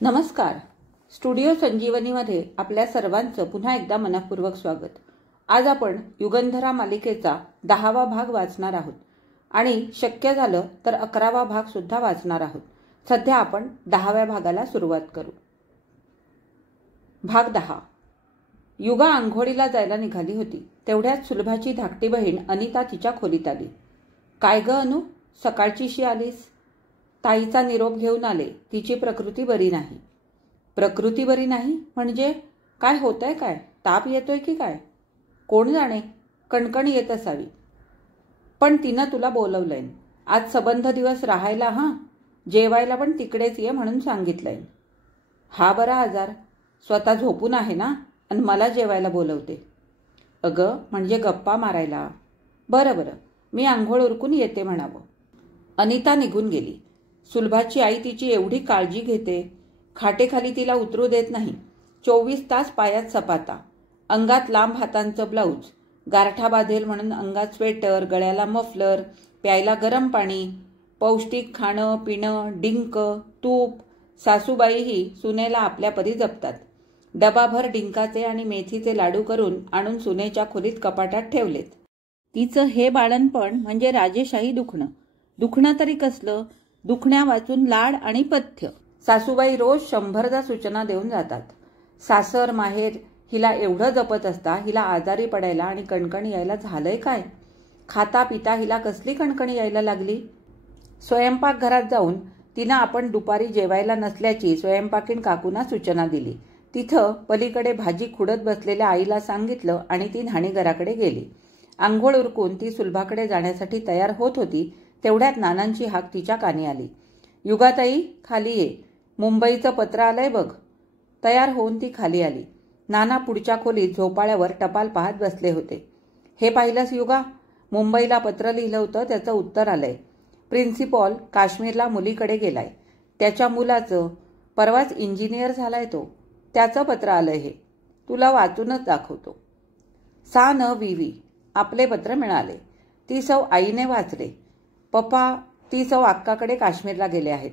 नमस्कार. स्टुडिओ संजीवनीमध्ये आपल्या सर्वांचं पुन्हा एकदा मनःपूर्वक स्वागत. आज आपण युगंधरा मालिकेचा 10वा भाग वाचणार आहोत आणि शक्य झालं तर 11वा भाग सुद्धा वाचणार आहोत. सध्या आपण 10व्या भागाला सुरुवात करू. भाग 10. युगा आंघोळीला जायला निघाली होती. तेवढ्यात सुलभाची धाकटी बहीण अनिता तिच्या खोलीत आली. काय ग अनु, सकाळचीशी आलीस? ताईचा निरोप घेऊन आले. तिची प्रकृती बरी नाही. प्रकृती बरी नाही म्हणजे काय होतंय? काय ताप येतोय की काय? कोण जाणे, कणकण येत असावी. पण तिनं तुला बोलवलंय. आज सबंध दिवस राहायला. जेवायला पण तिकडेच ये म्हणून सांगितलंय. हा बरा आजार. स्वतः झोपून आहे ना आणि मला जेवायला बोलवते. अगं म्हणजे गप्पा मारायला. बरं बरं, मी आंघोळ उरकून येते म्हणावं. अनिता निघून गेली. सुलभाची आई तिची एवढी काळजी घेते. खाटेखाली तिला उतरू देत नाही. 24 तास पायात सपाता, अंगात लांब हातांचं ब्लाऊज, गारठा बांधेल म्हणून अंगात स्वेटर, गळ्याला मफलर, प्यायला गरम पाणी, पौष्टिक खाणं पिणं, डिंक तूप. सासूबाईही सुनेला आपल्या परी जपतात. डबाभर डिंकाचे आणि मेथीचे लाडू करून आणून सुनेच्या खोलीत कपाटात ठेवलेत. तिचं हे बाळणपण म्हणजे राजेशाही दुखणं. दुखणं तरी कसलं? दुखण्या वाचून लाड आणि पथ्य. सासूबाई रोज 100दा सूचना देऊन जातात. सासर माहेर हिला एवढं जपत असता हिला आजारी पडायला आणि कणकण यायला झालंय काय? खाता पिता हिला कसली कणकण यायला लागली? स्वयंपाकघरात जाऊन तिनं आपण दुपारी जेवायला नसल्याची स्वयंपाकीण काकूंना सूचना दिली. तिथं पलीकडे भाजी खुडत बसलेल्या आईला सांगितलं आणि ती न्हाणीघराकडे गेली. आंघोळ उरकून ती सुलभाकडे जाण्यासाठी तयार होत होती. तेवढ्यात नानांची हाक तिच्या कानी आली. युगाताई, खाली ये, मुंबईचं पत्र आलंय बघ. तयार होऊन ती खाली आली. नाना पुढच्या खोलीत झोपाळ्यावर टपाल पाहत बसले होते. हे पाहिलंस युगा, मुंबईला पत्र लिहिलं होतं, त्याचं उत्तर आलंय. प्रिन्सिपॉल काश्मीरला मुलीकडे गेलाय. त्याच्या मुलाचं परवाच इंजिनियर झालाय तो. त्याचं पत्र आलंय. हे तुला वाचूनच दाखवतो. सा न विवी आपले पत्र मिळाले. ती सौ आईने वाचले. पप्पा ती सौ अक्काकडे काश्मीरला गेले आहेत.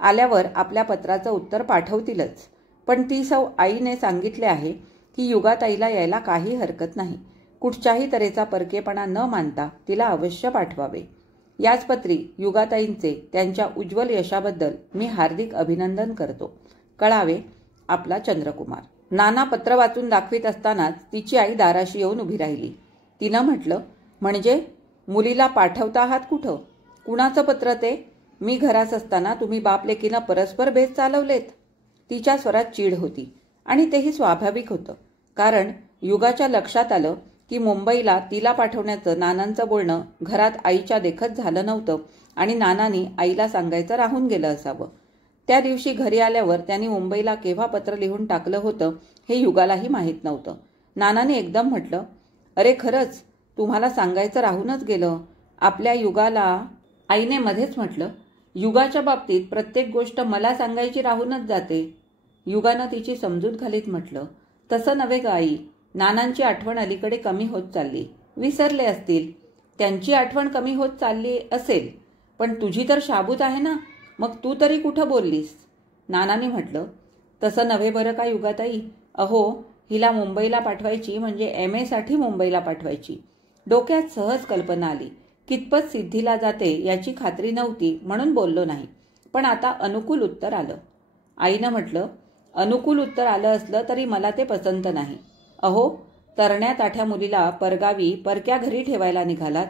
आल्यावर आपल्या पत्राचं उत्तर पाठवतीलच. पण ती सौ आईने सांगितले आहे की युगाताईला यायला काही हरकत नाही. कुठच्याही तऱ्हेचा परकेपणा न मानता तिला अवश्य पाठवावे. याच पत्री युगाताईंचे त्यांच्या उज्ज्वल यशाबद्दल मी हार्दिक अभिनंदन करतो. कळावे, आपला चंद्रकुमार. नाना पत्र वाचून दाखवित असतानाच तिची आई दाराशी येऊन उभी राहिली. तिनं म्हटलं, म्हणजे मुलीला पाठवता आहात कुठं? कुणाचं पत्र ते? मी घरात असताना तुम्ही बाप लेकीनं परस्पर भेद चालवलेत. तिच्या स्वरात चीड होती आणि तेही स्वाभाविक होतं. कारण युगाच्या लक्षात आलं की मुंबईला तिला पाठवण्याचं नानांचं बोलणं घरात आईच्या देखत झालं नव्हतं आणि नानांनी आईला सांगायचं राहून गेलं असावं. त्या दिवशी घरी आल्यावर त्यांनी मुंबईला केव्हा पत्र लिहून टाकलं होतं हे युगालाही माहीत नव्हतं. नानांनी एकदम म्हटलं, अरे खरंच तुम्हाला सांगायचं राहूनच गेलं. आपल्या युगाला. आईने मध्येच म्हटलं, युगाच्या बाबतीत प्रत्येक गोष्ट मला सांगायची राहूनच जाते. युगानं तिची समजूत घालीत म्हटलं, तसं नव्हे ग आई. नानांची आठवण अलीकडे कमी होत चालली. विसरले असतील. त्यांची आठवण कमी होत चालली असेल, पण तुझी तर शाबूत आहे ना, मग तू तरी कुठं बोललीस? नानांनी म्हटलं, तसं नव्हे बरं का युगाताई. अहो, हिला मुंबईला पाठवायची म्हणजे MA साठी मुंबईला पाठवायची. डोक्यात सहज कल्पना आली. कितपत सिद्धीला जाते याची खात्री नव्हती म्हणून बोललो नाही. पण आता अनुकूल उत्तर आलं. आईनं म्हटलं, अनुकूल उत्तर आलं असलं तरी मला ते पसंत नाही. अहो, तरण्या ताठ्या मुलीला परगावी परक्या घरी ठेवायला निघालात.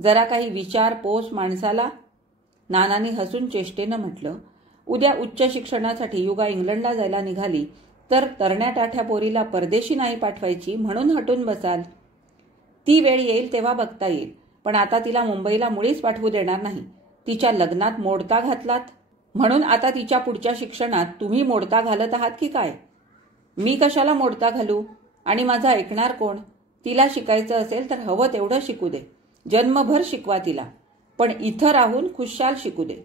जरा काही विचार पोस माणसाला. नानांनी हसून चेष्टेनं म्हटलं, उद्या उच्च शिक्षणासाठी युगा इंग्लंडला जायला निघाली तर तरण्या ताठ्या पोरीला परदेशी नाही पाठवायची म्हणून हटून बसाल. ती वेळ येईल तेव्हा बघता येईल. पण आता तिला मुंबईला मुळीच पाठवू देणार नाही. तिच्या लग्नात मोडता घातलात म्हणून आता तिच्या पुढच्या शिक्षणात तुम्ही मोडता घालत आहात की काय? मी कशाला मोडता घालू? आणि माझं ऐकणार कोण? तिला शिकायचं असेल तर हवं तेवढं शिकू दे. जन्मभर शिकवा तिला. पण इथं राहून खुशाल शिकू दे.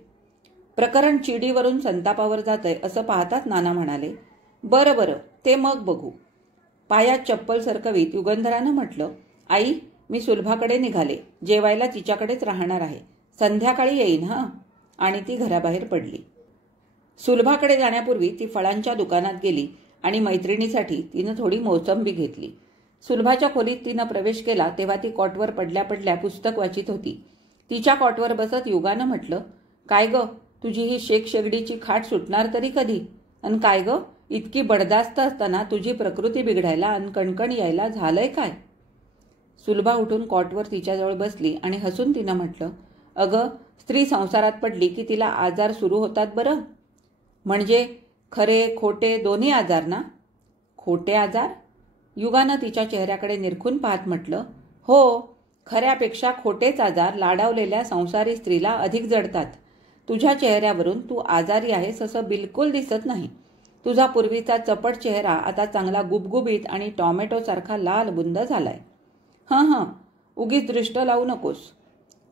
प्रकरण चिडीवरून संतापावर जातंय असं पाहताच नाना म्हणाले, बरं बरं, ते मग बघू. पायात चप्पल सरकवीत युगंधरानं म्हटलं, आई, मी सुलभाकडे निघाले. जेवायला तिच्याकडेच राहणार आहे. संध्याकाळी येईन. आणि ती घराबाहेर पडली. सुलभाकडे जाण्यापूर्वी ती फळांच्या दुकानात गेली आणि मैत्रिणीसाठी तिनं थोडी मोसंबी घेतली. सुलभाच्या खोलीत तिनं प्रवेश केला तेव्हा ती कॉटवर पडल्या पडल्या पुस्तक वाचित होती. तिच्या कॉटवर बसत युगानं म्हटलं, काय ग, तुझी ही शेकशेगडीची खाट सुटणार तरी कधी? अन काय ग, इतकी बडदास्त असताना तुझी प्रकृती बिघडायला अन कणकण यायला झालंय काय? सुलभा उठून कॉटवर तिच्याजवळ बसली आणि हसून तिनं म्हटलं, अगं, स्त्री संसारात पडली की तिला आजार सुरू होतात बरं. म्हणजे खरे खोटे दोन्ही आजार ना? खोटे आजार? युगानं तिच्या चेहऱ्याकडे निरखून पाहत म्हटलं, हो, खऱ्यापेक्षा खोटेच आजार लाडावलेल्या संसारी स्त्रीला अधिक जडतात. तुझ्या चेहऱ्यावरून तू आजारी आहेस असं बिलकुल दिसत नाही. तुझा पूर्वीचा चपट चेहरा आता चांगला गुबगुबीत आणि टॉमॅटोसारखा लाल बुंद झालाय. हं, उगीच दृष्ट लावू नकोस.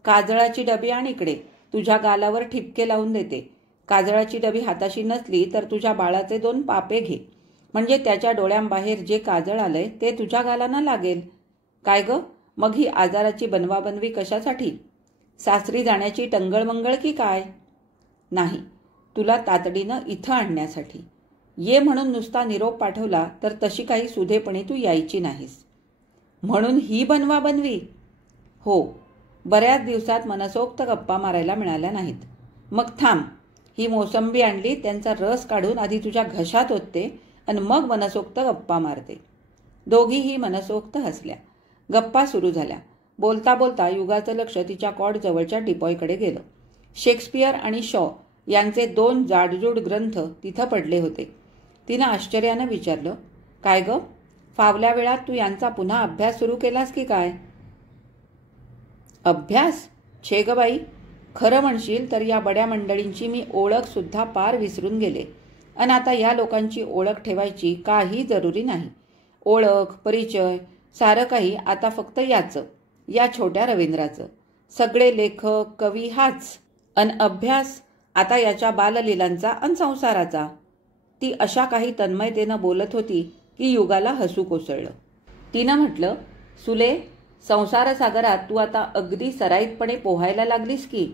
काजळाची डबी आण इकडे, तुझ्या गालावर ठिपके लावून देते. काजळाची डबी हाताशी नसली तर तुझ्या बाळाचे 2 पापे घे, म्हणजे त्याच्या डोळ्यांबाहेर जे काजळ आलंय ते तुझ्या गालांना लागेल. काय ग, मग ही आजाराची बनवाबनवी कशासाठी? सासरी जाण्याची टंगळमंगळ की काय? नाही, तुला तातडीनं इथं आणण्यासाठी. ये म्हणून नुसता निरोप पाठवला तर तशी काही सुधेपणी तू यायची नाहीस. म्हणून ही बनवाबनवी? हो, बऱ्याच दिवसात मनसोक्त गप्पा मारायला मिळाल्या नाहीत. मग थांब, ही मोसंबी आणली, त्यांचा रस काढून आधी तुझ्या घशात ओतते आणि मग मनसोक्त गप्पा मारते. दोघीही मनसोक्त हसल्या. गप्पा सुरू झाल्या. बोलता बोलता युगाचं लक्ष तिच्या कॉट जवळच्या टिपॉयकडे गेलं. शेक्सपियर आणि शॉ यांचे 2 जाडजूड ग्रंथ तिथं पडले होते. तिनं आश्चर्यानं विचारलं, काय ग, फावल्या वेळात तू यांचा पुन्हा अभ्यास सुरू केलास की काय? अभ्यास? छे ग बाई, खरं म्हणशील तर या बड्या मंडळींची मी ओळख सुद्धा पार विसरून गेले. आणि आता या लोकांची ओळख ठेवायची काही जरुरी नाही. ओळख, परिचय सारं काही आता फक्त याचं, या छोट्या रवींद्राचं. सगळे लेखक, कवी हाच. अन अभ्यास आता याच्या बाललीलांचा अन संसाराचा. ती अशा काही तन्मयतेनं बोलत होती की युगाला हसू कोसळलं. तिनं म्हटलं, सुले, संसार सागरात तू आता अगदी सराईतपणे पोहायला लागलीस की?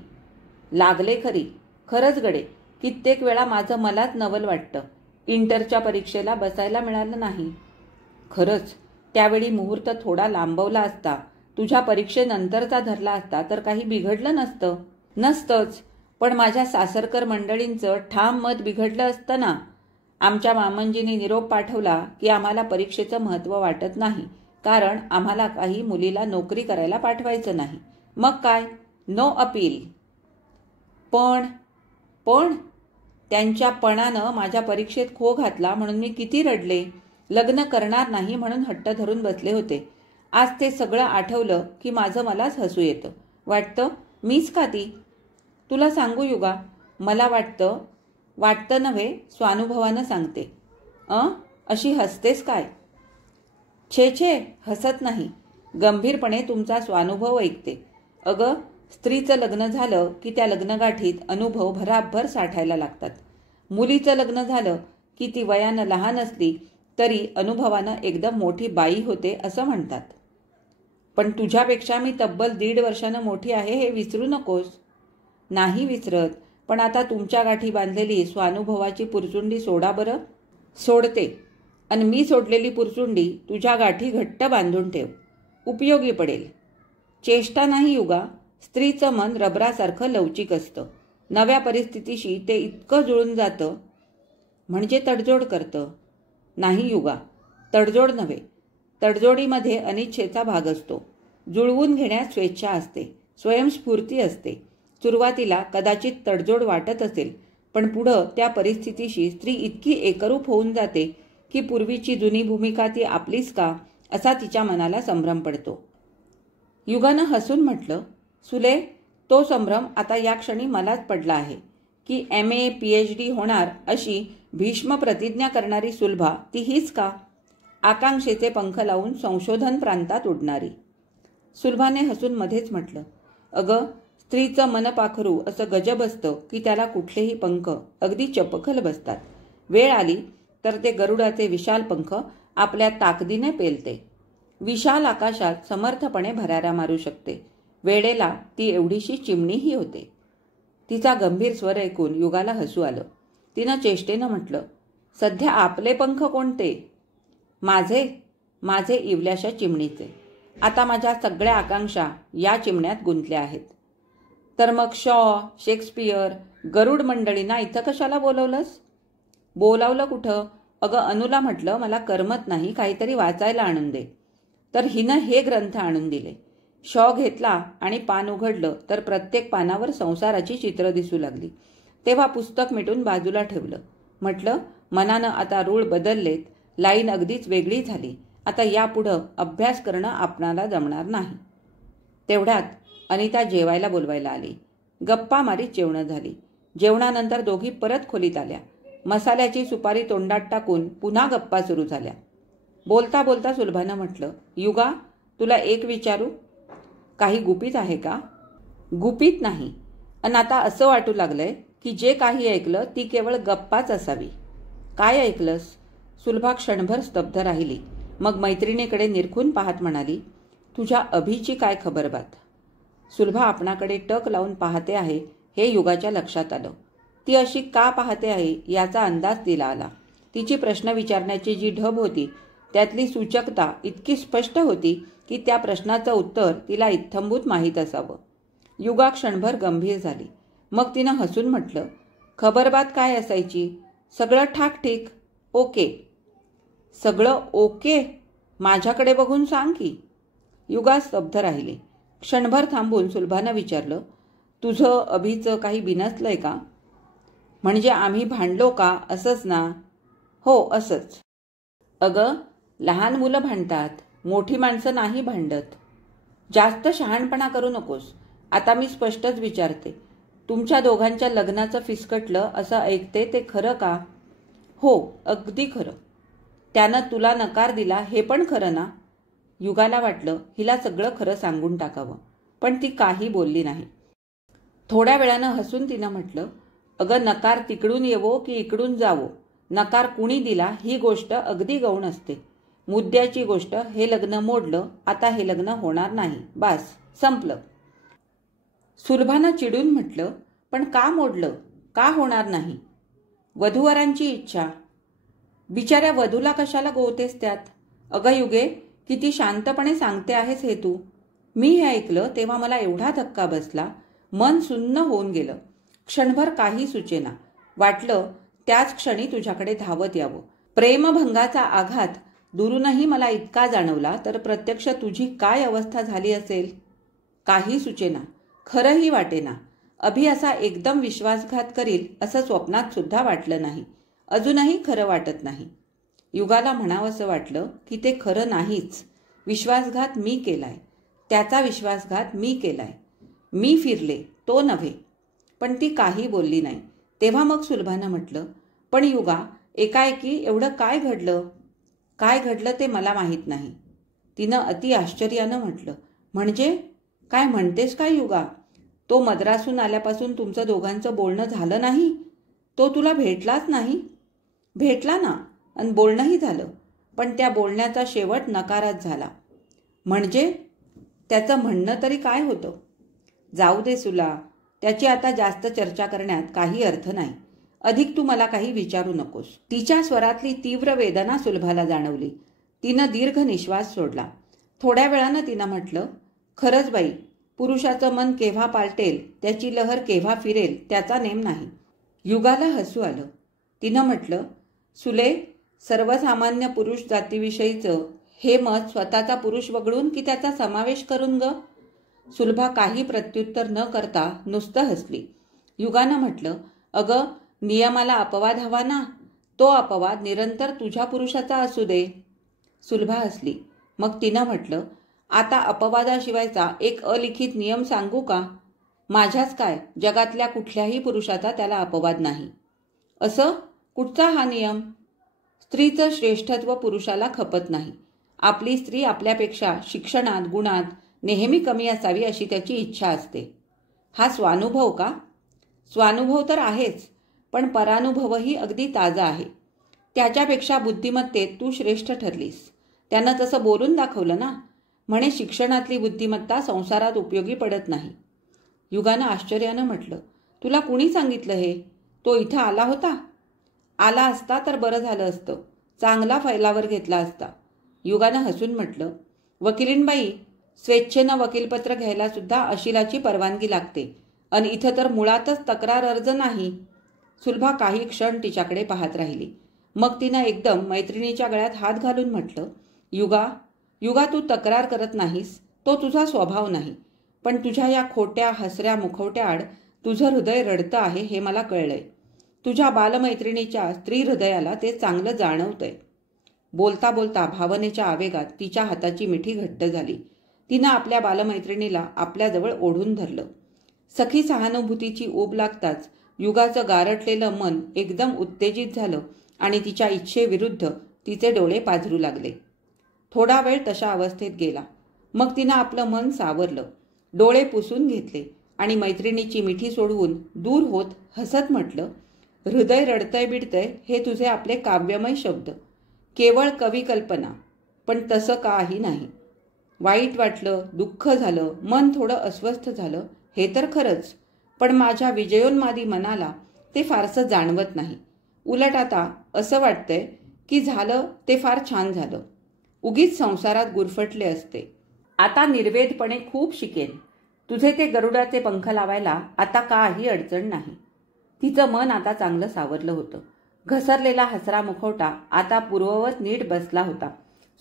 लागले खरी, खरंच गडे. कित्येक वेळा माझं मलाच नवल वाटतं, इंटरच्या परीक्षेला बसायला मिळालं नाही. खरंच, त्यावेळी मुहूर्त थोडा लांबवला असता, तुझ्या परीक्षेनंतरचा धरला असता तर काही बिघडलं नसतंच. पण माझ्या सासरकर मंडळींचं ठाम मत बिघडलं असतं ना. आमच्या मामंजींनी निरोप पाठवला की आम्हाला परीक्षेचं महत्त्व वाटत नाही, कारण आम्हाला काही मुलीला नोकरी करायला पाठवायचं नाही. मग काय, नो अपील. पण त्यांच्या पणानं माझ्या परीक्षेत खो घातला म्हणून मी किती रडले. लग्न करणार नाही म्हणून हट्ट धरून बसले होते. आज ते सगळं आठवलं की माझं मलाच हसू येतं. वाटतं मीच का ती? तुला सांगू युगा, मला वाटतं नव्हे, स्वानुभवानं सांगते. अशी हसतेस काय? छे, हसत नाही. गंभीरपणे तुमचा स्वानुभव ऐकते. अगं, स्त्रीचं लग्न झालं की त्या लग्नगाठीत अनुभव भराभर साठायला लागतात. मुलीचं लग्न झालं की ती वयानं लहान असली तरी अनुभवानं एकदम मोठी बाई होते असं म्हणतात. पण तुझ्यापेक्षा मी तब्बल 1.5 वर्षानं मोठी आहे हे विसरू नकोस. नाही विसरत, पण आता तुमच्या गाठी बांधलेली स्वानुभवाची पुरचुंडी सोडा बरं. सोडते. आणि मी सोडलेली पुरचुंडी तुझ्या गाठी घट्ट बांधून ठेव, उपयोगी पडेल. चेष्टा नाही युगा, स्त्रीचं मन रबरासारखं लवचिक असतं. नव्या परिस्थितीशी ते इतकं जुळून जातं म्हणजे तडजोड करतं. नाही युगा, तडजोड नव्हे, तडजोडीमध्ये अनिच्छेचा भाग असतो. जुळवून घेण्यात स्वेच्छा असते, स्वयंस्फूर्ती असते. सुरुवातीला कदाचित तडजोड वाटत असेल, पण पुढं त्या परिस्थितीशी स्त्री इतकी एकरूप होऊन जाते की पूर्वीची जुनी भूमिका ती आपलीच का असा तिच्या मनाला संभ्रम पडतो. युगानं हसून म्हटलं, सुले, तो संभ्रम आता या क्षणी मलाच पडला आहे की MA PhD होणार अशी भीष्म प्रतिज्ञा करणारी सुलभा ती हीच का? आकांक्षेचे पंख लावून संशोधन प्रांतात उडणारी. सुलभाने हसून मध्येच म्हटलं, अगं, स्त्रीचं मनपाखरू असं गजब असतं की त्याला कुठलेही पंख अगदी चपखल बसतात. वेळ आली तर ते गरुडाचे विशाल पंख आपल्या ताकदीने पेलते. विशाल आकाशात समर्थपणे भराऱ्या मारू शकते. वेळेला ती एवढीशी चिमणीही होते. तिचा गंभीर स्वर ऐकून युगाला हसू आलं. तिनं चेष्टेनं म्हटलं, सध्या आपले पंख कोणते? माझे माझे इवल्याशा चिमणीचे. आता माझ्या सगळ्या आकांक्षा या चिमण्यात गुंतल्या आहेत. तर मग शेक्सपियर, गरुड मंडळींना इथं कशाला बोलवलंस? बोलावलं कुठं? अगं अनुला म्हटलं मला करमत नाही, काहीतरी वाचायला आणून दे. तर हिनं हे ग्रंथ आणून दिले. घेतला आणि पान उघडलं तर प्रत्येक पानावर संसाराची चित्र दिसू लागली. तेव्हा पुस्तक मिटून बाजूला ठेवलं. म्हटलं मनानं आता रूळ बदललेत, लाईन अगदीच वेगळी झाली. आता यापुढं अभ्यास करणं आपणाला जमणार नाही. तेवढ्यात अनिता जेवायला बोलवायला आली. गप्पा मारीत जेवणं झाली. जेवणानंतर दोघी परत खोलीत आल्या. मसाल्याची सुपारी तोंडात टाकून पुन्हा गप्पा सुरू झाल्या. बोलता बोलता सुलभानं म्हटलं, युगा तुला एक विचारू? काही गुपित आहे का? गुपित नाही, आणि आता असं वाटू लागलंय की जे काही ऐकलं ती केवळ गप्पाच असावी. काय ऐकलंस? सुलभा क्षणभर स्तब्ध राहिली. मग मैत्रिणीकडे निरखून पाहत म्हणाली, तुझ्या अभिची काय खबर बात? सुलभा आपणाकडे टक लावून पाहते आहे हे युगाच्या लक्षात आलं. ती अशी का पाहते आहे याचा अंदाज तिला आला. तिची प्रश्न विचारण्याची जी ढब होती त्यातली सूचकता इतकी स्पष्ट होती की त्या प्रश्नाचं उत्तर तिला इत्थंभूत माहीत असावं. युगा क्षणभर गंभीर झाली. मग तिनं हसून म्हटलं, खबरबात काय असायची? सगळं ठाकठीक, ओके. सगळं ओके? माझ्याकडे बघून सांग की. युगा स्तब्ध राहिली. क्षणभर थांबून सुलभानं विचारलं, तुझं अभिचं काही बिनसलंय का? म्हणजे आम्ही भांडलो का असंच ना? हो असंच. अगं लहान मुलं भांडतात, मोठी माणसं नाही भांडत. जास्त शहाणपणा करू नकोस. आता मी स्पष्टच विचारते, तुमच्या दोघांच्या लग्नाचं फिसकटलं असं ऐकते ते खरं का? हो अगदी खरं. त्यानं तुला नकार दिला हे पण खरं ना? युगाला वाटलं हिला सगळं खरं सांगून टाकावं, पण ती काही बोलली नाही. थोड्या वेळानं हसून तिनं म्हटलं, अगं नकार तिकडून येवो की इकडून जावो, नकार कुणी दिला ही गोष्ट अगदी गौण असते. मुद्द्याची गोष्ट हे लग्न मोडलं, आता हे लग्न होणार नाही, बास संपलं. सुलभानं चिडून म्हटलं, पण का मोडलं? का होणार नाही? वधूवरांची इच्छा. बिचाऱ्या वधूला कशाला गोवतेस त्यात? अगं युगे किती शांतपणे सांगते आहेस हे तू. मी हे ऐकलं तेव्हा मला एवढा धक्का बसला, मन सुन्न होऊन गेलं. क्षणभर काही सुचेना. वाटलं त्याच क्षणी तुझ्याकडे धावत यावं. प्रेमभंगाचा आघात दुरूनही मला इतका जाणवला तर प्रत्यक्ष तुझी काय अवस्था झाली असेल? काही सुचेना, खरंही वाटेना. अभि असा एकदम विश्वासघात करील असं स्वप्नात सुद्धा वाटलं नाही. अजूनही खरं वाटत नाही. युगाला म्हणावंसं वाटलं की ते खरं नाहीच. विश्वासघात मी केलाय, त्याचा विश्वासघात मी केलाय. मी फिरले, तो नव्हे. पण ती काही बोलली नाही. तेव्हा मग सुलभानं म्हटलं, पण युगा एकाएकी एवढं काय घडलं? काय घडलं ते मला माहीत नाही. तिनं अति आश्चर्यानं म्हटलं, म्हणजे काय म्हणतेस काय युगा? तो मद्रासून आल्यापासून तुमचं दोघांचं बोलणं झालं नाही? तो तुला भेटलाच नाही? भेटला ना, आणि बोलणंही झालं, पण त्या बोलण्याचा शेवट नकारात झाला. म्हणजे त्याचं म्हणणं तरी काय होतं? जाऊ दे सुला, त्याची आता जास्त चर्चा करण्यात काही अर्थ नाही. अधिक तू मला काही विचारू नकोस. तिच्या स्वरातली तीव्र वेदना सुलभाला जाणवली. तिनं दीर्घ निश्वास सोडला. थोड्या वेळानं तिनं म्हटलं, खरंच बाई, पुरुषाचं मन केव्हा पालटेल, त्याची लहर केव्हा फिरेल त्याचा नेम नाही. युगाला हसू आलं. तिनं म्हटलं, सुले, सर्वसामान्य पुरुष जातीविषयीचं हे मत स्वतःचा पुरुष वगळून की त्याचा समावेश करून ग? सुलभा काही प्रत्युत्तर न करता नुसतं हसली. युगानं म्हटलं, अगं नियमाला अपवाद हवा ना, तो अपवाद निरंतर तुझ्या पुरुषाचा असू दे. सुलभा हसली. मग तिनं म्हटलं, आता अपवादाशिवायचा एक अलिखित नियम सांगू का? माझ्याच काय, जगातल्या कुठल्याही पुरुषाचा त्याला अपवाद नाही. असं कुठचा हा नियम? स्त्रीचं श्रेष्ठत्व पुरुषाला खपत नाही. आपली स्त्री आपल्यापेक्षा शिक्षणात, गुणात नेहमी कमी असावी अशी त्याची इच्छा असते. हा स्वानुभव का? स्वानुभव तर आहेच, पण परानुभवही अगदी ताजा आहे. त्याच्यापेक्षा बुद्धिमत्तेत तू श्रेष्ठ ठरलीस. त्यानं तसं बोलून दाखवलं ना. म्हणे शिक्षणातली बुद्धिमत्ता संसारात उपयोगी पडत नाही. युगानं आश्चर्यानं म्हटलं, तुला कुणी सांगितलं हे? तो इथं आला होता? आला असता तर बरं झालं असतं, चांगला फैलावर घेतला असता. युगानं हसून म्हटलं, वकिलीनबाई, स्वेच्छेनं वकीलपत्र घ्यायला सुद्धा अशिलाची परवानगी लागते, आणि इथं तर मुळातच तक्रार अर्ज नाही. सुलभा काही क्षण तिच्याकडे पाहत राहिली. मग तिनं एकदम मैत्रिणीच्या गळ्यात हात घालून म्हटलं, युगा, युगा, तू तक्रार करत नाहीस, तो तुझा स्वभाव नाही. पण तुझ्या या खोट्या हसऱ्या मुखवट्याआड तुझं हृदय रडतं आहे हे मला कळलंय. तुझ्या बालमैत्रिणीच्या स्त्री हृदयाला ते चांगलं जाणवतंय. बोलता बोलता भावनेच्या आवेगात तिच्या हाताची मिठी घट्ट झाली. तिनं आपल्या बालमैत्रिणीला आपल्याजवळ ओढून धरलं. सखी सहानुभूतीची ऊब लागताच युगाचं गारटलेलं मन एकदम उत्तेजित झालं आणि तिच्या इच्छेविरुद्ध तिचे डोळे पाझरू लागले. थोडा वेळ तशा अवस्थेत गेला. मग तिनं आपलं मन सावरलं, डोळे पुसून घेतले आणि मैत्रिणीची मिठी सोडवून दूर होत हसत म्हटलं, हृदय रडतंय बिडतंय हे तुझे आपले काव्यमय शब्द, केवळ कवी कल्पना, पण तसं काही नाही. वाईट वाटलं, दुःख झालं, मन थोडं अस्वस्थ झालं, हे तर खरंच, पण माझ्या विजयोन्मादी मनाला ते फारसं जाणवत नाही. उलट आता असं वाटतंय की झालं ते फार छान झालं. उगीच संसारात गुरफटले असते. आता निर्वेदपणे खूप शिकेन. तुझे ते गरुडाचे पंख लावायला आता काही अडचण नाही. तिचं मन आता चांगलं सावरलं होतं. घसरलेला हसरा मुखवटा आता पूर्ववत नीट बसला होता.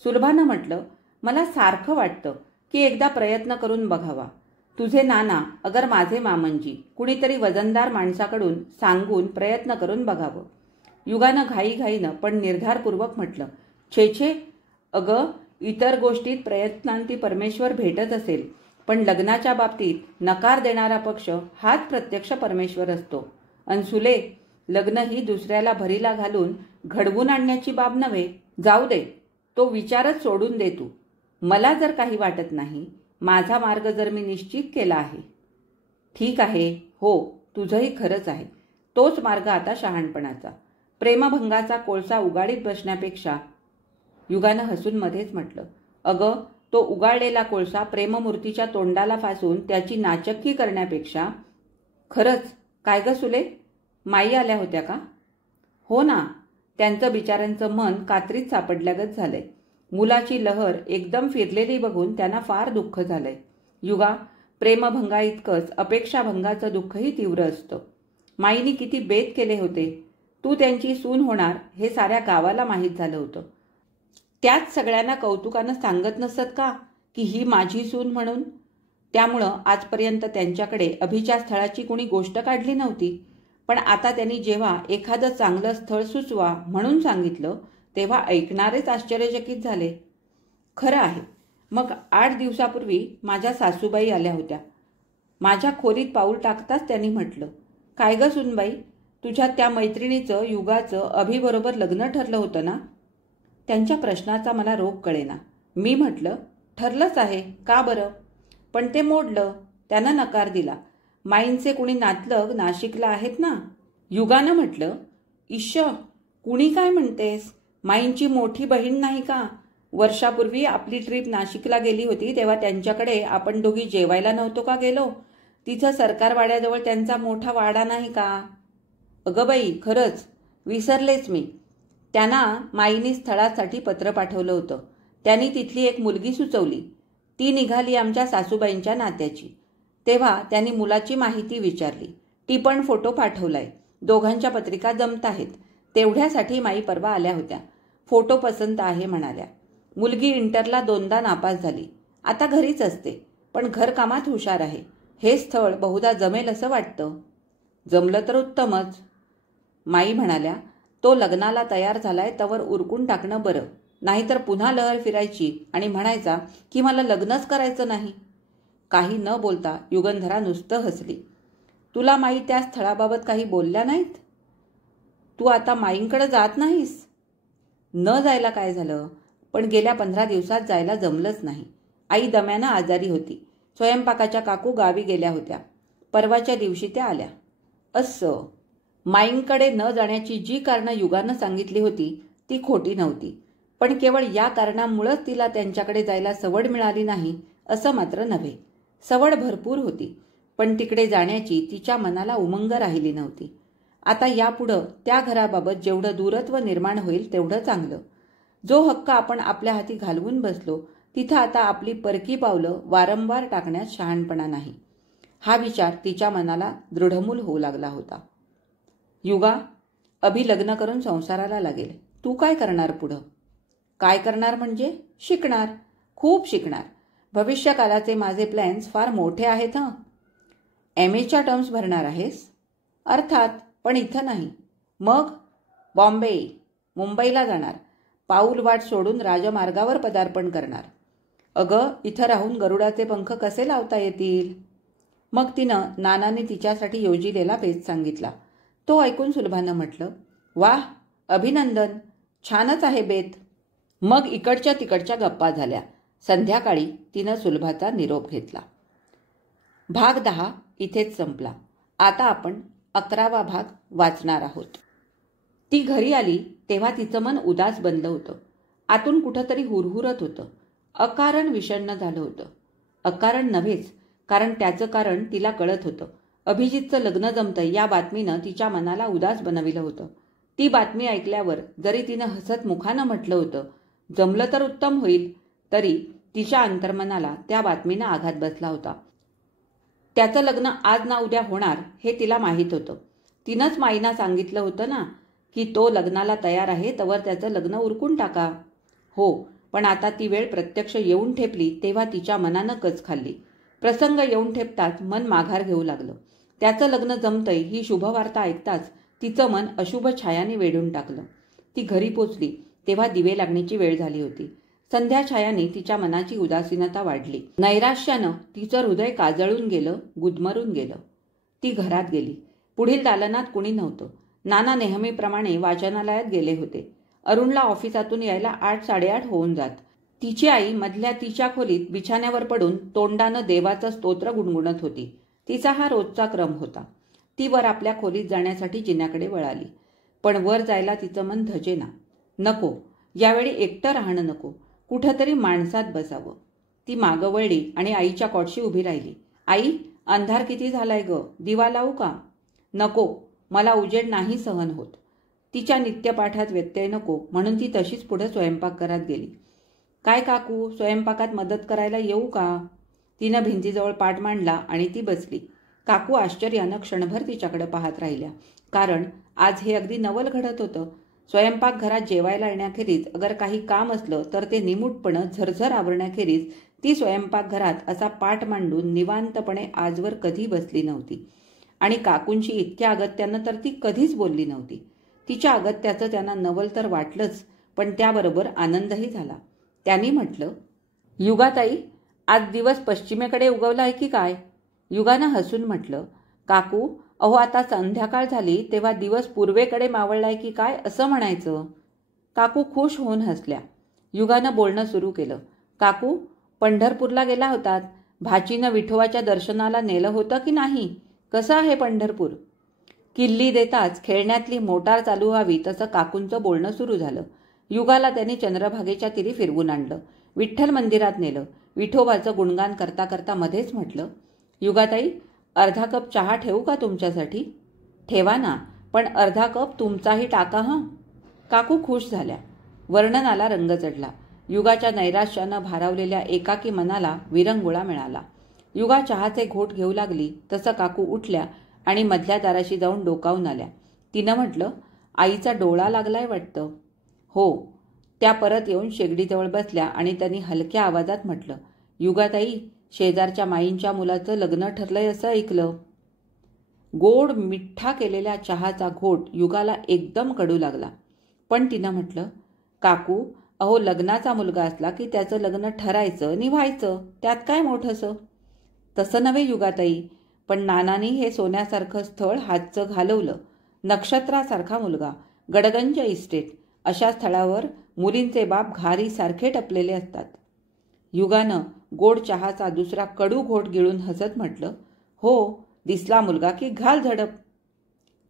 सुलभानं म्हटलं, मला सारखं वाटतं की एकदा प्रयत्न करून बघावा. तुझे नाना अगर माझे मामंजी कुणीतरी वजनदार माणसाकडून सांगून प्रयत्न करून बघावं. युगानं घाईघाईनं पण निर्धारपूर्वक म्हटलं, छे छे, अगं इतर गोष्टीत प्रयत्नांती परमेश्वर भेटत असेल, पण लग्नाच्या बाबतीत नकार देणारा पक्ष हाच प्रत्यक्ष परमेश्वर असतो. अनसुले, लग्न ही दुसऱ्याला भरीला घालून घडवून आणण्याची बाब नव्हे. जाऊ दे, तो विचारच सोडून दे तू. मला जर काही वाटत नाही, माझा मार्ग जर मी निश्चित केला आहे. ठीक आहे, हो, तुझंही खरंच आहे. तोच मार्ग आता शहाणपणाचा. प्रेमभंगाचा कोळसा उगाडीत बसण्यापेक्षा. युगानं हसून मध्येच म्हटलं, अगं तो उगाळलेला कोळसा प्रेममूर्तीच्या तोंडाला फासून त्याची नाचक्की करण्यापेक्षा. खरंच काय ग सुले, माई आल्या होत्या का? हो ना, त्यांचं बिचाऱ्यांचं मन कात्रीत सापडल्यागत झालंय. मुलाची लहर एकदम फिरलेली बघून त्यांना फार दुःख झालंय. युगा, प्रेमभंगा इतकंच अपेक्षाभंगाचं दुःखही तीव्र असतं. माईनी किती बेत केले होते. तू त्यांची सून होणार हे साऱ्या गावाला माहीत झालं होतं. त्याच सगळ्यांना कौतुकानं सांगत नसत का की ही माझी सून म्हणून? त्यामुळं आजपर्यंत त्यांच्याकडे अभिच्या स्थळाची कुणी गोष्ट काढली नव्हती. पण आता त्यांनी जेव्हा एखादं चांगलं स्थळ सुचवा म्हणून सांगितलं, तेव्हा ऐकणारेच आश्चर्यचकित झाले. खरं आहे. मग 8 दिवसापूर्वी माझ्या सासूबाई आल्या होत्या. माझ्या खोलीत पाऊल टाकताच त्यांनी म्हटलं, काय ग सुनबाई, तुझ्या त्या मैत्रिणीचं युगाचं अभिबरोबर लग्न ठरलं होतं ना? त्यांच्या प्रश्नाचा मला रोग कळेना. मी म्हटलं, ठरलंच आहे, का बरं? पण ते मोडलं. त्यानं नकार दिला. माईंचे कुणी नातलग नाशिकला आहेत ना? युगानं म्हटलं, इश्श, कुणी काय म्हणतेस? माईंची मोठी बहीण नाही का? वर्षापूर्वी आपली ट्रीप नाशिकला गेली होती तेव्हा त्यांच्याकडे आपण दोघी जेवायला नव्हतो का गेलो? तिथं सरकार वाड्याजवळ त्यांचा मोठा वाडा नाही का? अगं बाई, खरंच विसरलेच मी. त्यांना माईंनी स्थळासाठी पत्र पाठवलं होतं. त्यांनी तिथली एक मुलगी सुचवली. ती निघाली आमच्या सासूबाईंच्या नात्याची. तेव्हा त्यांनी मुलाची माहिती विचारली. ती पण फोटो पाठवलाय. दोघांच्या पत्रिका जमत आहेत. तेवढ्यासाठी माई परवा आल्या होत्या. फोटो पसंत आहे म्हणाल्या. मुलगी इंटरला 2दा नापास झाली. आता घरीच असते, पण घरकामात हुशार आहे. हे स्थळ बहुधा जमेल असं वाटतं. जमलं तर उत्तमच. माई म्हणाल्या, तो लग्नाला तयार झालाय तवर उरकून टाकणं बरं. नाहीतर पुन्हा लहर फिरायची आणि म्हणायचा की मला लग्नच करायचं नाही. काही न बोलता युगंधरा नुसतं हसली. तुला माई त्या स्थळाबाबत काही बोलल्या नाहीत? तू आता माईंकडे जात नाहीस? न जायला काय झालं, पण गेल्या 15 दिवसात जायला जमलंच नाही. आई दम्यानं आजारी होती. स्वयंपाकाच्या काकू गावी गेल्या होत्या. परवाच्या दिवशी त्या आल्या. असं माईंकडे न जाण्याची जी कारणं युगानं सांगितली होती ती खोटी नव्हती. पण केवळ या कारणामुळंच तिला त्यांच्याकडे जायला सवड मिळाली नाही असं मात्र नव्हे. सवड भरपूर होती, पण तिकडे जाण्याची तिच्या मनाला उमंग राहिली नव्हती. आता यापुढं त्या घराबाबत जेवढं दूरत्व निर्माण होईल तेवढं चांगलं. जो हक्क आपण आपल्या हाती घालवून बसलो तिथं आता आपली परकी पावलं वारंवार टाकण्यात शहाणपणा नाही. हा विचार तिच्या मनाला दृढमूल होऊ लागला होता. युगा, अभि लग्न करून संसाराला लागेल. तू काय करणार पुढं? काय करणार म्हणजे? शिकणार, खूप शिकणार. भविष्यकालाचे माझे प्लॅन्स फार मोठे आहेत. MAच्या टर्म्स भरणार आहेस? अर्थात, पण इथं नाही. मग? बॉम्बे, मुंबईला जाणार. पाऊल वाट सोडून राजमार्गावर पदार्पण करणार. अगं, इथं राहून गरुडाचे पंख कसे लावता येतील? मग तिनं नानाने तिच्यासाठी योजिलेला बेत सांगितला. तो ऐकून सुलभानं म्हटलं, वाह, अभिनंदन, छानच आहे बेत. मग इकडच्या तिकडच्या गप्पा झाल्या. संध्याकाळी तिनं सुलभाचा निरोप घेतला. भाग 10 इथेच संपला. आता आपण 11वा भाग वाचणार आहोत. ती घरी आली तेव्हा तिचं मन उदास बनलं होतं. आतून कुठंतरी हुरहुरत होतं. अकारण विषण्ण झालं होतं. अकारण नव्हेच, कारण त्याचं कारण तिला कळत होतं. अभिजितचं लग्न जमतंय या बातमीनं तिच्या मनाला उदास बनविलं होतं. ती बातमी ऐकल्यावर जरी तिनं हसत मुखानं म्हटलं होतं, जमलं तर उत्तम होईल, तरी तिच्या अंतर्मनाला त्या बातमीनं आघात बसला होता. त्याचं लग्न आज ना उद्या होणार हे तिला माहीत होतं. तिनंच माईना सांगितलं होतं ना की तो लग्नाला तयार आहे, तवर त्याचं लग्न उरकून टाका. हो, पण आता ती वेळ प्रत्यक्ष येऊन ठेपली तेव्हा तिच्या मनानं कच खाल्ली. प्रसंग येऊन ठेपताच मन माघार घेऊ लागलं. त्याचं लग्न जमतंय ही शुभवार्ता ऐकताच तिचं मन अशुभ छायाने वेढून टाकलं. ती घरी पोचली तेव्हा दिवे लागण्याची वेळ झाली होती. संध्या छायाने तिच्या मनाची उदासीनता वाढली. नैराश्यानं तिचं हृदय काजळून गेलं, गुदमरून गेलं. ती घरात गेली. पुढील दालनात कुणी नव्हतं. नाना नेहमीप्रमाणे वाचनालयात गेले होते. अरुणला ऑफिसातून यायला 8-8:30 होऊन जात. तिची आई मधल्या तिच्या खोलीत बिछाण्यावर पडून तोंडानं देवाचं स्तोत्र गुणगुणत होती. तिचा हा रोजचा क्रम होता. ती वर आपल्या खोलीत जाण्यासाठी जिन्याकडे वळाली. पण वर जायला तिचं मन धजेना. नको, यावेळी एकटं राहणं नको, कुठंतरी माणसात बसावं. ती मागं वळली आणि आईच्या कॉटशी उभी राहिली. आई, अंधार किती झालाय ग, दिवा लावू का? नको, मला उजेड नाही सहन होत. तिच्या नित्यपाठात व्यत्यय नको म्हणून ती तशीच पुढे स्वयंपाकघरात गेली. काय काकू, स्वयंपाकात मदत करायला येऊ का? तिनं भिंतीजवळ पाठ मांडला आणि ती बसली. काकू आश्चर्यानं क्षणभर तिच्याकडे पाहत राहिल्या, कारण आज हे अगदी नवल घडत होतं. स्वयंपाकघरात जेवायला येण्याखेरीज अगर काही काम असलं तर ते निमूटपणं झरझर आवरण्याखेरीज ती स्वयंपाकघरात असा पाठ मांडून निवांतपणे आजवर कधी बसली नव्हती. आणि काकूंची इतक्या अगत्यानं तर ती कधीच बोलली नव्हती. तिच्या अगत्याचं त्यांना नवल तर वाटलंच, पण त्याबरोबर आनंदही झाला. त्यांनी म्हटलं, युगाताई, आज दिवस पश्चिमेकडे उगवला आहे की काय? युगानं हसून म्हटलं, काकू, अहो आता संध्याकाळ झाली तेव्हा दिवस पूर्वेकडे मावळलाय की काय असं म्हणायचं. काकू खुश होऊन हसल्या. युगानं बोलणं सुरू केलं. काकू, पंढरपूरला गेला होतात. भाचीनं विठोबाच्या दर्शनाला नेलं होतं की नाही? कसं आहे पंढरपूर? किल्ली देताच खेळण्यातली मोटार चालू व्हावी तसं काकूंचं बोलणं सुरू झालं. युगाला त्यांनी चंद्रभागेच्या तिरी फिरवून आणलं. विठ्ठल मंदिरात नेलं. विठोबाचं गुणगान करता करता मध्येच म्हटलं, युगाताई, अर्धा कप चहा ठेवू का तुमच्यासाठी? ठेवा ना, पण अर्धा कप तुमचाही टाका हं. काकू खुश झाल्या. वर्णनाला रंग चढला. युगाच्या नैराश्यानं भारावलेल्या एकाकी मनाला विरंगुळा मिळाला. युगा चहाचे घोट घेऊ लागली तसं काकू उठल्या आणि मधल्या दाराशी जाऊन डोकावून आल्या. तिनं म्हटलं, आईचा डोळा लागलाय वाटतं. हो. त्या परत येऊन शेगडीजवळ बसल्या आणि त्यांनी हलक्या आवाजात म्हटलं, युगाताई, शेजारच्या माईंच्या मुलाचं लग्न ठरलंय असं ऐकलं. गोड मिठ्ठा केलेल्या चहाचा घोट युगाला एकदम कडू लागला. पण तिनं म्हटलं, काकू, अहो लग्नाचा मुलगा असला की त्याचं लग्न ठरायचं निभायचं, त्यात काय मोठंसं? तसं नव्हे युगाताई, पण नानानी हे सोन्यासारखं स्थळ हातचं घालवलं. नक्षत्रासारखा मुलगा, गडगंज इस्टेट, अशा स्थळावर मुलींचे बाप घारीसारखे टपलेले असतात. युगानं गोड चहाचा दुसरा कडू घोट गिळून हसत म्हटलं, हो, दिसला मुलगा की घाल झडप.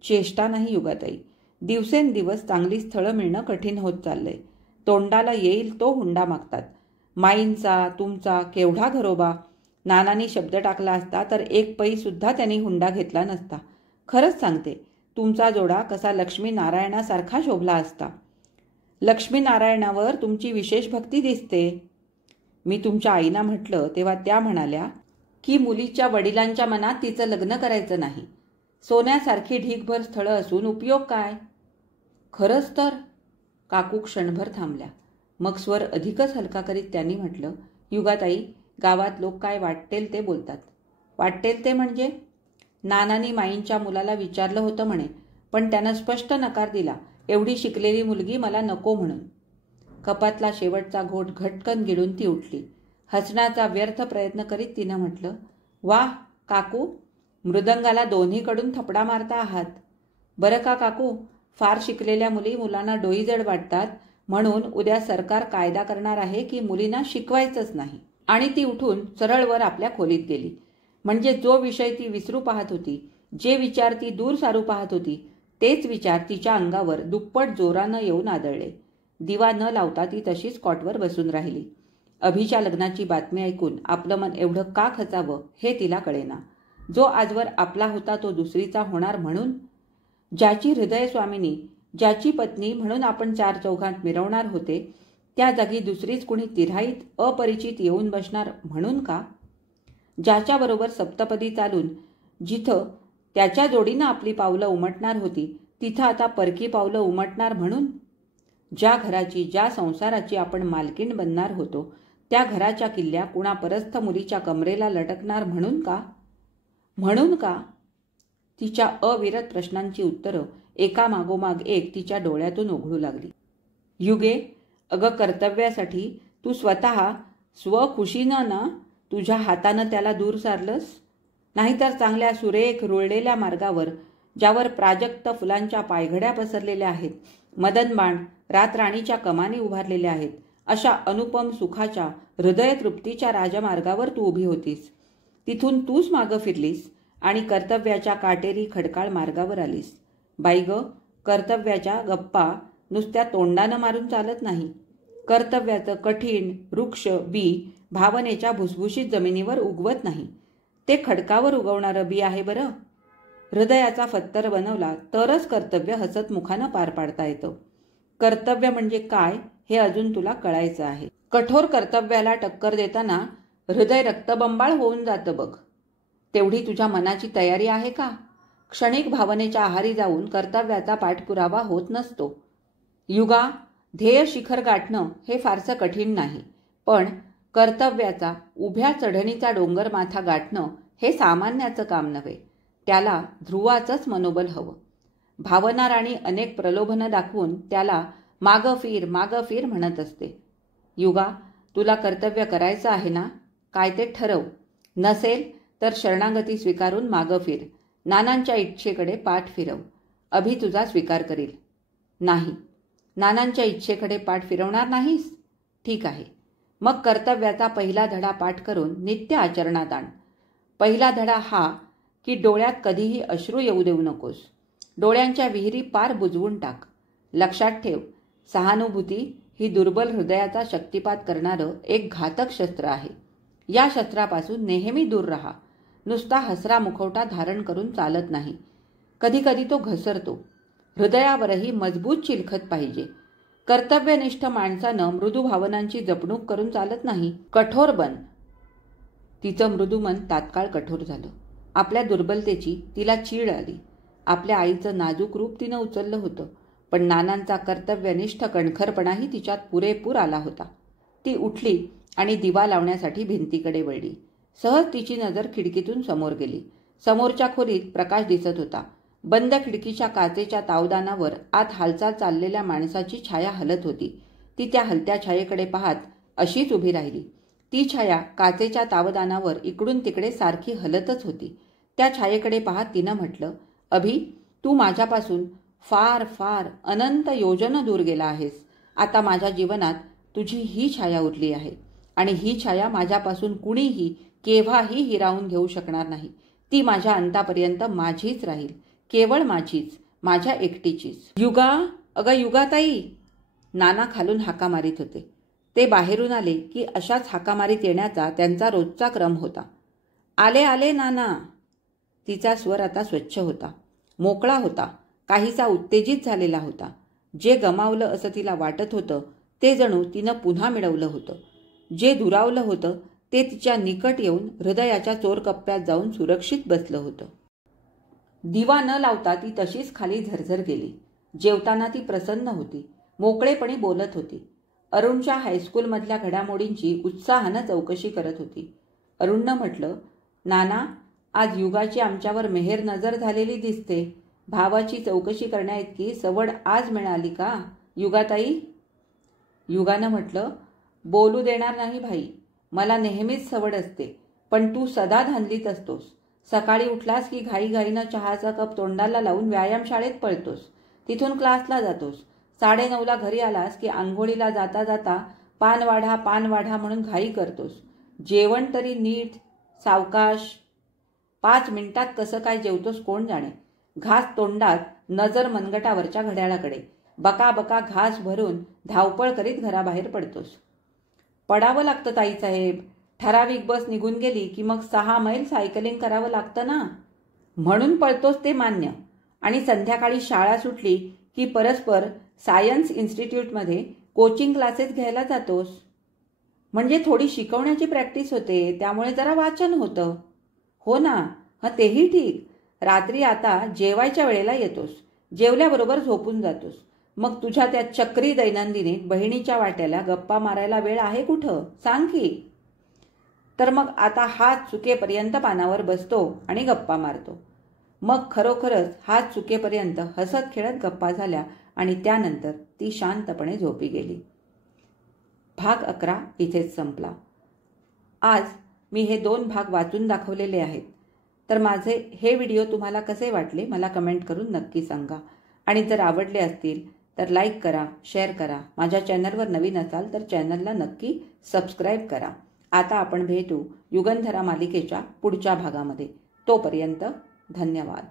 चेष्टा नाही युगाताई, दिवसेंदिवस चांगली स्थळं मिळणं कठीण होत चाललंय. तोंडाला येईल तो हुंडा मागतात. माईंचा, तुमचा केवढा घरोबा. नानांनी शब्द टाकला असता तर एक पै सुद्धा त्यांनी हुंडा घेतला नसता. खरंच सांगते, तुमचा जोडा कसा लक्ष्मीनारायणासारखा शोभला असता. लक्ष्मीनारायणावर तुमची विशेष भक्ती दिसते. मी तुमच्या आईना म्हटलं तेव्हा त्या म्हणाल्या की मुलीच्या वडिलांच्या मनात तिचं लग्न करायचं नाही. सोन्यासारखी ढीगभर स्थळं असून उपयोग काय? खरंच तर. काकू क्षणभर थांबल्या. मग स्वर अधिकच हलका करीत त्यांनी म्हटलं, युगाताई, गावात लोक काय वाटेल ते बोलतात. वाटेल ते म्हणजे? नानांनी माईंच्या मुलाला विचारलं होतं म्हणे, पण त्यानं स्पष्ट नकार दिला. एवढी शिकलेली मुलगी मला नको म्हणून. कपातला शेवटचा घोट घटकन गिळून ती उठली. हसण्याचा व्यर्थ प्रयत्न करीत तिनं म्हटलं, वाह काकू, मृदंगाला दोन्हीकडून थपडा मारता आहात. बरं का काकू, फार शिकलेल्या मुली मुलांना डोईजड वाटतात, म्हणून उद्या सरकार कायदा करणार आहे की मुलींना शिकवायचंच नाही. आणि ती उठून सरळ वर आपल्या खोलीत गेली. म्हणजे जो विषय ती विसरू पाहत होती, जे विचार ती दूर सारू पाहत होती, तेच विचार तिच्या अंगावर दुप्पट जोरानं येऊन आदळले. दिवा न लावता ती तशीच कॉटवर बसून राहिली. अभिच्या लग्नाची बातमी ऐकून आपलं मन एवढं का खचावं हे तिला कळेना. जो आजवर आपला होता तो दुसरीचा होणार म्हणून? ज्याची हृदय स्वामिनी, ज्याची पत्नी म्हणून आपण चार चौघांत मिरवणार होते, त्या जागी दुसरीच कुणी तिऱ्हाईत अपरिचित येऊन बसणार म्हणून का? ज्याच्याबरोबर सप्तपदी चालून जिथं त्याच्या जोडीनं आपली पावलं उमटणार होती, तिथं आता परकी पावलं उमटणार म्हणून? ज्या घराची, ज्या संसाराची आपण मालकीण बनणार होतो, त्या घराच्या किल्ल्या कुणा परस्थ मुलीच्या कमरेला लटकणार म्हणून का? म्हणून का? तिच्या अविरत प्रश्नांची उत्तरं एकामागोमाग एक तिच्या डोळ्यातून ओघळू लागली. युगे, अगं कर्तव्यासाठी तू स्वतः स्वखुशीनं ना तुझ्या हातानं त्याला दूर सारलंस? नाहीतर चांगल्या सुरेख रुळलेल्या मार्गावर, ज्यावर प्राजक्त फुलांच्या पायघड्या पसरलेल्या आहेत, मदनबाण रातराणीच्या कमानी उभारलेल्या आहेत, अशा अनुपम सुखाच्या हृदयतृप्तीच्या राजमार्गावर तू उभी होतीस. तिथून तूच मागं फिरलीस आणि कर्तव्याच्या काटेरी खडकाळ मार्गावर आलीस. बाई ग, कर्तव्याच्या गप्पा नुसत्या तोंडानं मारून चालत नाही. कर्तव्याचं कठीण वृक्ष बी भावनेच्या भुसभुशीत जमिनीवर उगवत नाही. ते खडकावर उगवणारं बी आहे बरं. हृदयाचा फत्तर बनवला तरच कर्तव्य हसतमुखानं पार पाडता येतं. कर्तव्य म्हणजे काय हे अजून तुला कळायचं आहे. कठोर कर्तव्याला टक्कर देताना हृदय रक्तबंबाळ होऊन जातं बघ. तेवढी तुझ्या मनाची तयारी आहे का? क्षणिक भावनेच्या आहारी जाऊन कर्तव्याचा पाठपुरावा होत नसतो. युगा, ध्येय शिखर गाठणं हे फारसं कठीण नाही, पण कर्तव्याचा उभ्या चढणीचा डोंगर माथा गाठणं हे सामान्याचं काम नव्हे. त्याला ध्रुवाचंच मनोबल हवं. भावना राणी अनेक प्रलोभनं दाखवून त्याला मागं फिर म्हणत असते. युगा, तुला कर्तव्य करायचं आहे ना? काय ते ठरव. नसेल तर शरणागती स्वीकारून मागं फिर. नानांच्या इच्छेकडे पाठ फिरव. अभि तुझा स्वीकार करील. नाही, नानांच्या इच्छेकडे पाठ फिरवणार नाहीस? ठीक आहे. मग कर्तव्याचा पहिला धडा पाठ करून नित्य आचरणात आण. पहिला धडा हा की डोळ्यात कधीही अश्रू येऊ देऊ नकोस. डोळ्यांच्या विहिरी पार बुजवून टाक. लक्षात ठेव, सहानुभूती ही दुर्बल हृदयाचा शक्तिपात करणारं एक घातक शस्त्र आहे. या शस्त्रापासून नेहमी दूर राहा. नुसता हसरा मुखवटा धारण करून चालत नाही. कधी कधी तो घसरतो. हृदयावरही मजबूत चिलखत पाहिजे. कर्तव्यनिष्ठ माणसानं मृदू भावनांची जपणूक करून चालत नाही. कठोर बन. तिचं मृदू मन तात्काळ कठोर झालं. आपल्या दुर्बलतेची तिला चीड आली. आपल्या आईचं नाजूक रूप तिनं उचललं होतं, पण नानांचा कर्तव्यनिष्ठ कणखरपणाही तिच्यात पुरेपूर आला होता. ती उठली आणि दिवा लावण्यासाठी भिंतीकडे वळली. सहज तिची नजर खिडकीतून समोर गेली. समोरच्या खोलीत प्रकाश दिसत होता. बंद खिडकीच्या काचेच्या तावदानावर आत हालचाल चाललेल्या माणसाची छाया हलत होती. ती त्या हलत्या छायेकडे पाहत अशीच उभी राहिली. ती छाया काचेच्या तावदानावर इकडून तिकडे सारखी हलतच होती. त्या छायेकडे पाहत तिनं म्हटलं, अभि, तू माझ्यापासून फार फार अनंत योजनं दूर गेला आहेस. आता माझ्या जीवनात तुझी ही छाया उरली आहे आणि ही छाया माझ्यापासून कुणीही केव्हाही हिरावून घेऊ शकणार नाही. ती माझ्या अंतापर्यंत माझीच राहील, केवळ माझीच, माझ्या एकटीचीच. युगा, अगं युगाताई, नाना खालून हाका मारित होते. ते बाहेरून आले की अशाच हाका मारीत येण्याचा त्यांचा रोजचा क्रम होता. आले आले नाना. तिचा स्वर आता स्वच्छ होता, मोकळा होता. काहीसा उत्तेजित झालेला होता. जे गमावलं असं तिला वाटत होतं ते जणू तिनं पुन्हा मिळवलं होतं. जे दुरावलं होतं ते तिच्या निकट येऊन हृदयाच्या चोरकप्प्यात जाऊन सुरक्षित बसलं होतं. दिवा न लावता ती तशीच खाली झरझर गेली. जेवताना ती प्रसन्न होती, मोकळेपणी बोलत होती. अरुणच्या हायस्कूलमधल्या घडामोडींची उत्साहानं चौकशी करत होती. अरुणनं म्हटलं, नाना, आज युगाची आमच्यावर मेहेर नजर झालेली दिसते. भावाची चौकशी करण्याइतकी सवड आज मिळाली का युगाताई? युगानं म्हटलं, बोलू देणार नाही भाई. मला नेहमीच सवड असते, पण तू सदा धांदलीत असतोस. सकाळी उठलास की घाईघाईनं चहाचा कप तोंडाला लावून व्यायामशाळेत पळतोस, तिथून क्लासला जातोस. 9:30ला घरी आलास की आंघोळीला जाता जाता पान वाढा म्हणून घाई करतोस. जेवण तरी नीट, सावकाश. 5 मिनिटात कसं काय जेवतोस कोण जाणे. घास तोंडात, नजर मनगटावरच्या घड्याळाकडे. बका घास भरून धावपळ करीत घराबाहेर पडतोस. पडावं लागतं ताईसाहेब. ठराविक बस निघून गेली की मग 6 मैल सायकलिंग करावं लागतं ना. म्हणून पळतोस ते मान्य. आणि संध्याकाळी शाळा सुटली की परस्पर सायन्स इन्स्टिट्यूटमध्ये कोचिंग क्लासेस घ्यायला जातोस. म्हणजे थोडी शिकवण्याची प्रॅक्टिस होते, त्यामुळे जरा वाचन होतं. हो ना, तेही ठीक. रात्री आता जेवायच्या वेळेला येतोस, जेवल्याबरोबर झोपून जातोस. मग तुझ्या त्या चक्री दैनंदिनीत बहिणीच्या वाट्याला गप्पा मारायला वेळ आहे कुठं, सांग की. तर मग आता हात चुकेपर्यंत पानावर बसतो आणि गप्पा मारतो. मग खरोखरच हात चुकेपर्यंत हसत खेळत गप्पा झाल्या आणि त्यानंतर ती शांतपणे झोपी गेली. भाग 11 इथेच संपला. आज मी हे 2 भाग वाचून दाखवलेले आहेत. तर माझे हे व्हिडिओ तुम्हाला कसे वाटले मला कमेंट करून नक्की सांगा. आणि जर आवडले असतील तर लाईक करा, शेअर करा. माझ्या चॅनलवर नवीन असाल तर चॅनलला नक्की सबस्क्राईब करा. आता आपण भेटू युगंधरा मालिकेच्या पुढच्या भागामध्ये. तोपर्यंत धन्यवाद.